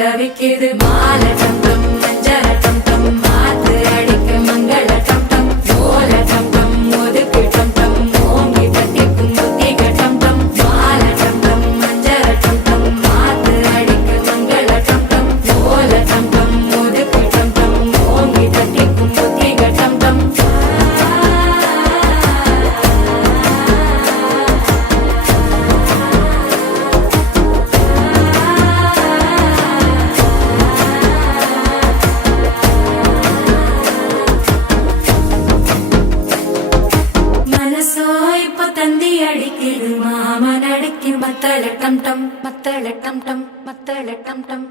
தவிக்குது மால டம் டம் மஞ்சள டம் டம் மாத்து அடிக்க மங்கள டம் டம் ஓல டம் டம் ஒதுக்கு டம் டம் ஓங்கி தட்டிக்கும் புத்திக டம் டம் மால டம் டம் மஞ்சள டம் டம் மாத்து அடிக்க மங்கள டம் டம் ஓல டம் டம் ஒதுக்கு டம் டம் ஓங்கி தட்டிக்கும் புத்திக டம் டம் மனசோ இப்ப தந்தி அடிக்குது மாமன் அடிக்கு மத்தள டம் டம் மத்தள டம் டம் மத்தள டம் டம்